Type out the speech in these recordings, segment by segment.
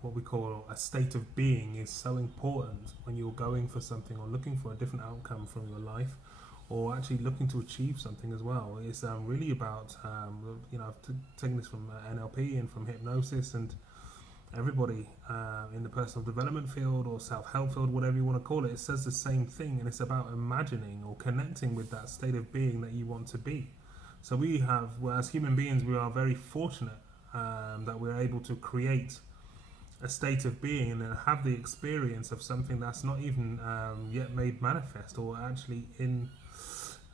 What we call a state of being is so important when you're going for something or looking for a different outcome from your life, or actually looking to achieve something as well. It's really about I've taken this from NLP and from hypnosis, and everybody in the personal development field or self-help field, whatever you want to call it, it says the same thing, and it's about imagining or connecting with that state of being that you want to be. So well, as human beings, we are very fortunate that we're able to create a state of being and have the experience of something that's not even yet made manifest or actually in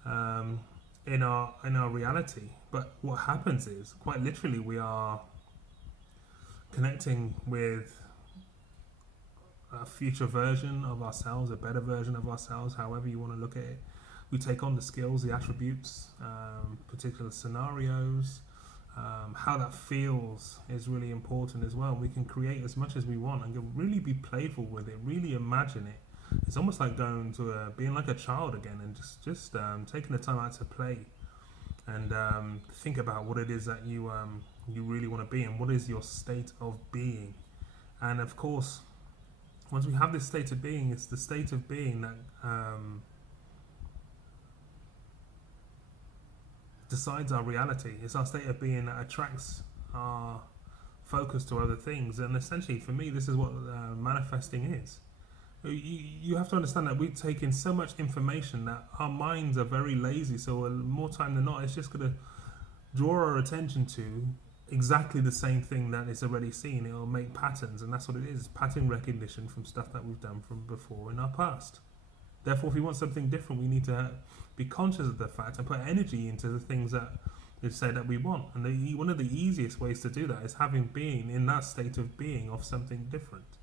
our reality. But what happens is, quite literally, we are connecting with a future version of ourselves, a better version of ourselves, however you want to look at it. We take on the skills, the attributes, particular scenarios. How that feels is really important as well. We can create as much as we want and really be playful with it, really imagine it. It's almost like going to being like a child again, and just taking the time out to play and think about what it is that you really want to be, and what is your state of being. And of course, once we have this state of being, it's the state of being that decides our reality. It's our state of being that attracts our focus to other things. And essentially, for me, this is what manifesting is. You have to understand that we take in so much information that our minds are very lazy. So more time than not, it's just going to draw our attention to exactly the same thing that it's already seen. It will make patterns, and that's what it is: pattern recognition from stuff that we've done from before in our past. Therefore, if we want something different, we need to be conscious of the fact and put energy into the things that we say that we want. And one of the easiest ways to do that is having been in that state of being of something different.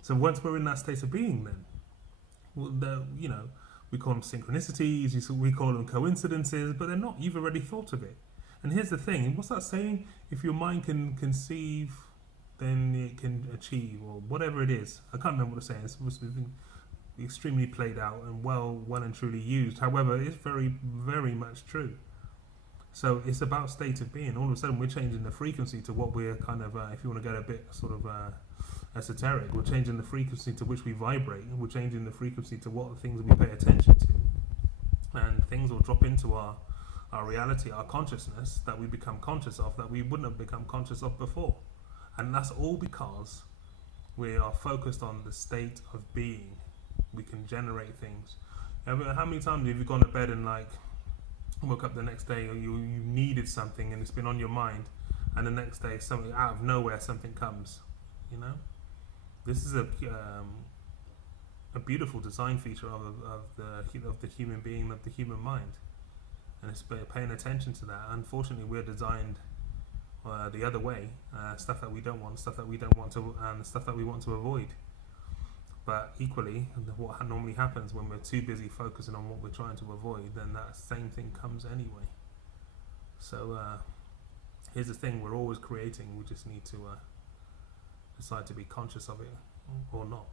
So once we're in that state of being, then we call them synchronicities, we call them coincidences, but they're not. You've already thought of it. And here's the thing: what's that saying? If your mind can conceive, then it can achieve, or whatever it is. I can't remember what it's saying. It's supposed to be extremely played out and well and truly used. However, it's very, very much true. So it's about state of being. All of a sudden, we're changing the frequency to what we're kind of, if you want to get a bit sort of esoteric, we're changing the frequency to which we vibrate. We're changing the frequency to what things we pay attention to. And things will drop into our reality, our consciousness, that we become conscious of, that we wouldn't have become conscious of before. And that's all because we are focused on the state of being. We can generate things. How many times have you gone to bed and woke up the next day, or you needed something and it's been on your mind, and the next day, something out of nowhere, something comes? This is a beautiful design feature of the human being, of the human mind, and it's paying attention to that. Unfortunately, we're designed the other way. Stuff that we don't want, stuff that we don't want to, and stuff that we want to avoid. But equally, what normally happens when we're too busy focusing on what we're trying to avoid, then that same thing comes anyway. So here's the thing: we're always creating. We just need to decide to be conscious of it or not.